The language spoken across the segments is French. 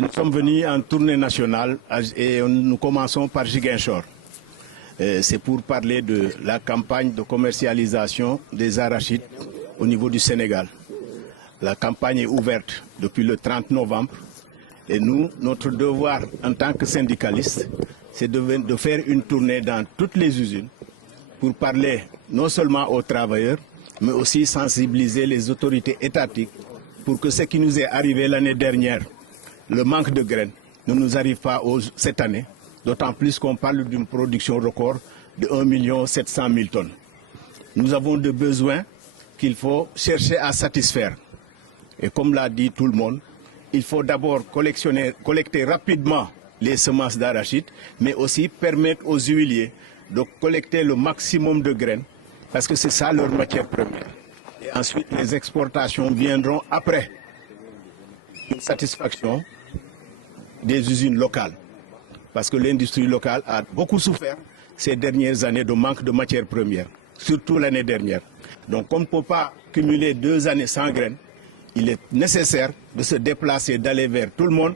Nous sommes venus en tournée nationale et nous commençons par Ziguinchor. C'est pour parler de la campagne de commercialisation des arachides au niveau du Sénégal. La campagne est ouverte depuis le 30 novembre et nous, notre devoir en tant que syndicalistes, c'est de faire une tournée dans toutes les usines pour parler non seulement aux travailleurs, mais aussi sensibiliser les autorités étatiques pour que ce qui nous est arrivé l'année dernière, le manque de graines, ne nous arrive pas cette année, d'autant plus qu'on parle d'une production record de 1 700 000 tonnes. Nous avons des besoins qu'il faut chercher à satisfaire. Et comme l'a dit tout le monde, il faut d'abord collecter rapidement les semences d'arachide, mais aussi permettre aux huiliers de collecter le maximum de graines, parce que c'est ça leur matière première. Et ensuite, les exportations viendront après une satisfaction des usines locales. Parce que l'industrie locale a beaucoup souffert ces dernières années de manque de matières premières, surtout l'année dernière. Donc, on ne peut pas cumuler 2 années sans graines. Il est nécessaire de se déplacer, d'aller vers tout le monde,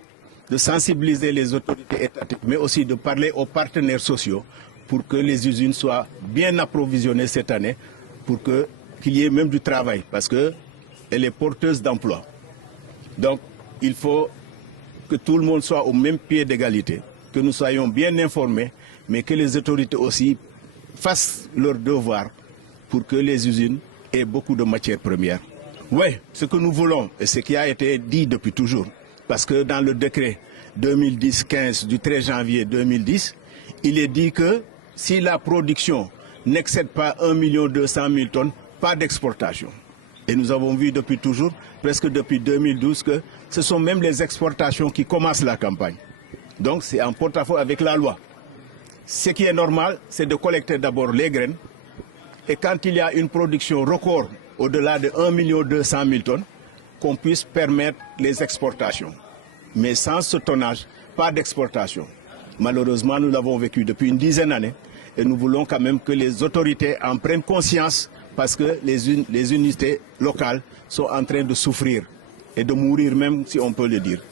de sensibiliser les autorités étatiques, mais aussi de parler aux partenaires sociaux pour que les usines soient bien approvisionnées cette année, pour qu'il y ait même du travail, parce qu'elle est porteuse d'emploi. Donc, il faut que tout le monde soit au même pied d'égalité, que nous soyons bien informés, mais que les autorités aussi fassent leur devoir pour que les usines aient beaucoup de matières premières. Oui, ce que nous voulons, et ce qui a été dit depuis toujours, parce que dans le décret 2010-15 du 13 janvier 2010, il est dit que si la production n'excède pas 1 200 000 tonnes, pas d'exportation. Et nous avons vu depuis toujours, presque depuis 2012, que ce sont même les exportations qui commencent la campagne. Donc c'est en porte-à-faux avec la loi. Ce qui est normal, c'est de collecter d'abord les graines. Et quand il y a une production record au-delà de 1 200 000 tonnes, qu'on puisse permettre les exportations. Mais sans ce tonnage, pas d'exportation. Malheureusement, nous l'avons vécu depuis une dizaine d'années et nous voulons quand même que les autorités en prennent conscience parce que les unités locales sont en train de souffrir et de mourir même, si on peut le dire.